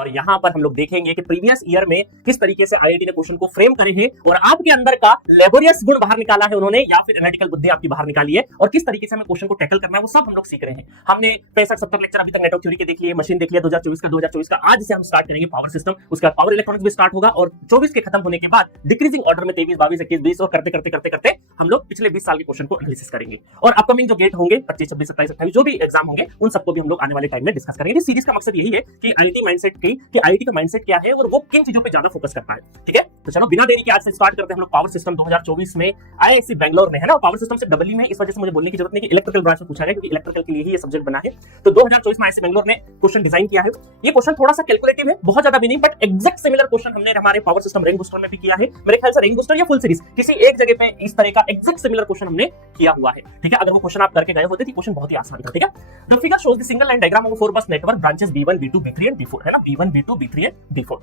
और यहाँ पर हम लोग देखेंगे कि प्रीवियस ईयर में किस तरीके से आईआईटी ने क्वेश्चन को फ्रेम करे हैं और आपके अंदर का लेबोरियस गुण बाहर निकाला है उन्होंने या फिर एनालिटिकल बुद्धि आपकी बाहर निकाली है और किस तरीके से हमें क्वेश्चन को टैकल करना है वो सब हम लोग सीख रहे हैं। हमने 65-70 लेक्चर अभी तक नेटवर्क थ्योरी के देख लिए, मशीन देख लिया 2024 का। आज से हम स्टार्ट करेंगे पावर सिस्टम, उसका पावर इलेक्ट्रॉनिक्स भी स्टार्ट होगा और 24 के खत्म होने के बाद डिक्रीजिंग ऑर्डर में 23, 22, 21, 20 और करते करते करते करते हम लोग पिछले 20 साल के क्वेश्चन को एनालिसिस करेंगे और अपकमिंग जो गेट होंगे 25, 26, 27, 28 जो भी एग्जाम होंगे उन सबको भी हम लोग आने वाले टाइम में डिस्कस करेंगे। इस सीरीज का मकसद यही है कि आईआईटी माइंडसेट कि आईआईटी का माइंडसेट क्या है और वो किन चीजों पे ज्यादा फोकस करता है। ठीक है, तो चलो बिना देरी के आज से स्टार्ट करते हैं हम लोग पावर सिस्टम 2024 में आईआईसी बैंगलोर में, है ना। पावर सिस्टम से डबल में इस वजह से मुझे बोलने की जरूरत नहीं कि इलेक्ट्रिकल ब्रांच में पूछा गया, क्योंकि इलेक्ट्रिकल के लिए ही ये सब्जेक्ट बना है। तो 2024 में आईआईसी बैंगलोर ने क्वेश्चन डिजाइन किया है। ये क्वेश्चन थोड़ा सा कैलकुलेटिव है, बहुत ज्यादा भी नहीं, बट एग्जैक्ट सिमिलर क्वेश्चन हमने हमारे पावर सिस्टम रिंग बूस्टर में भी किया है। मेरे ख्याल से रिंग बूस्टर या फुल सीरीज किसी एक जगह पे इस तरह का एग्जैक्ट सिमिलर क्वेश्चन हमने किया हुआ है। ठीक है, अगर वो क्वेश्चन आप करके गए होते तो क्वेश्चन बहुत ही आसान था। ठीक है, the figure shows the single line diagram of 4 बस network branches B1, B2, B3 and B4, है ना। B1, B2, B3 and B4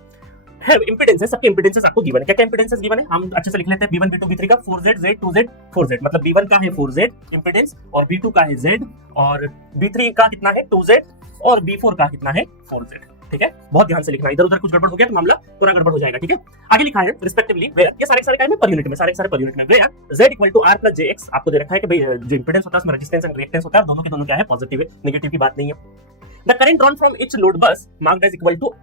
है इंपीडेंसेस, सबके इंपीडेंसेस आपको गिवन है। क्या क्या इंपीडेंसेस गिवन है हम अच्छे से लिख लेते हैं। B1, B2, B3 का 4Z, Z, 2Z, 4Z, मतलब B1 का है 4Z इंपीडेंस और B2 का है Z और B3 का कितना है 2Z और B4 का कितना है 4Z। ठीक है, बहुत ध्यान से लिखना, इधर उधर कुछ गड़बड़ हो गया तो मामला पूरा गड़बड़ हो जाएगा। ठीक है, आगे लिखा है रिस्पेक्टिवली वेयर, ये सारे काय में पर यूनिट में, सारे पर यूनिट में, where Z equal to R plus JX आपको दे रखा है कि भाई जो इंपीडेंस होता है उसमें रेजिस्टेंस एंड रिएक्टेंस होता है, दोनों के दोनों क्या है पॉजिटिव है, नेगेटिव की बात नहीं है। The current drawn from each load bus marked as equal to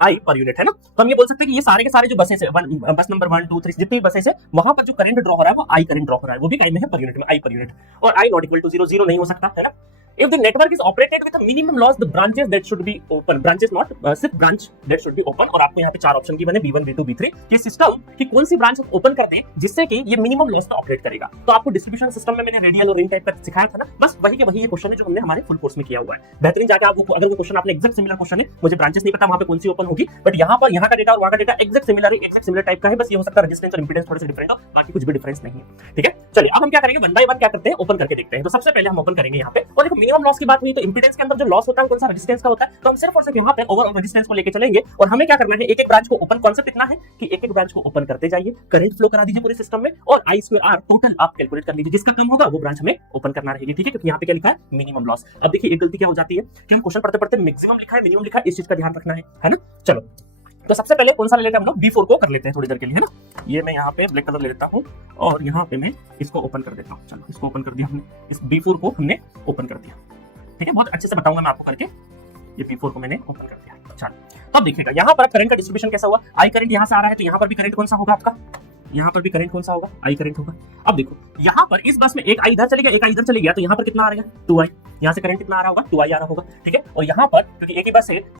I per unit, है ना। तो हम ये बोल सकते हैं कि ये सारे के सारे जो बसेस है बस नंबर 1, 2, 3 जितनी बसेस है वहां पर जो करंट ड्रॉ हो रहा है वो I करंट ड्रॉ हो रहा है, वो भी काय में है पर यूनिट में, I पर यूनिट। और I नॉट इक्वल टू 0, 0 नहीं हो सकता, है ना। If the network is operated with a minimum loss, the branches that should be open, branches not सिर्फ branch that should be open, और आपको यहाँ पे 4 ऑप्शन की बने B1, B2, B3 कि सिस्टम की कौन सी ब्रांच ओपन कर दे जिससे कि ये मिनिमम लॉस पे ऑपरेट करेगा। तो आपको डिस्ट्रीब्यूशन सिस्टम में मैंने रेडियल और रिंग टाइप का सिखाया था ना, बस वही के वही ये क्वेश्चन है जो हमने हमारे फुल कोर्स में किया हुआ है। बेहतरीन जाके आप अगर वो क्वेश्चन आपने एग्जैक्ट सिमिलर क्वेश्चन है, मुझे ब्रांचेस नहीं पता वहां पे कौन सी ओपन होगी, बट यहाँ पर यहाँ का डेटा और वहां का डेटा एग्जैक्ट सिमिलर है, एग्जैक्ट सिमिलर टाइप का है, बस ये हो सकता है रेजिस्टेंस और इंपीडेंस थोड़े से डिफरेंट हो, बाकी कुछ भी डिफरेंस नहीं है। ठीक है, चलिए अब हम क्या करेंगे, वन बाय वन क्या करते हैं, ओपन करके देखते हैं। तो सबसे पहले हम ओपन करेंगे यहाँ पे, और देखो मिनिमम लॉस की बात हुई तो इंपीडेंस के अंदर जो लॉस होता है कौन सा रेजिस्टेंस का होता है, तो हम सिर्फ और सिर्फ यहाँ पे ओवरऑल रेजिस्टेंस को लेके चलेंगे और हमें क्या करना है, एक एक ब्रांच को ओपन, कॉन्सेप्ट इतना है कि एक एक ब्रांच को ओपन करते जाइए, करंट फ्लो करा दीजिए पूरे सिस्टम में और I स्क्वायर R टोटल आप कैलकुलेट कर लीजिए, जिसका कम होगा वो ब्रांच हमें ओपन करना रहेगी। ठीक है, क्योंकि यहाँ पे क्या लिखा है मिनिमम लॉस। अब देखिए एक गलती क्या हो जाती है कि हम क्वेश्चन पढ़ते पढ़ते मैक्सिमम लिखा है मिनिमम लिखा है, इस चीज का ध्यान रखना है ना। चलो तो सबसे पहले कौन सा ले लेते हैं हम लोग, B4 को कर लेते हैं थोड़ी देर के लिए, है ना। ये मैं यहाँ पे ब्लैक कलर ले लेता हूँ और यहाँ पे मैं इसको ओपन कर देता हूँ। चलो इसको ओपन कर दिया हमने, इस B4 को हमने ओपन कर दिया। ठीक है, बहुत अच्छे से बताऊंगा मैं आपको करके, ये B4 को मैंने ओपन कर दिया। चलो तो अब देखिएगा यहाँ पर करंट का डिस्ट्रीब्यूशन कैसा हुआ, I करंट यहाँ से आ रहा है तो यहाँ पर भी करंट कौन सा होगा आपका, यहाँ पर भी करंट कौन सा होगा, I करंट होगा। अब देखो यहाँ पर इस बस में एक I इधर चली गया, एक I इधर चली गया, तो यहाँ पर कितना आ रहा है 2I, यहाँ से करंट कितना आ रहा होगा 2I आ रहा होगा। ठीक है, और यहाँ पर क्योंकि एक ही बस है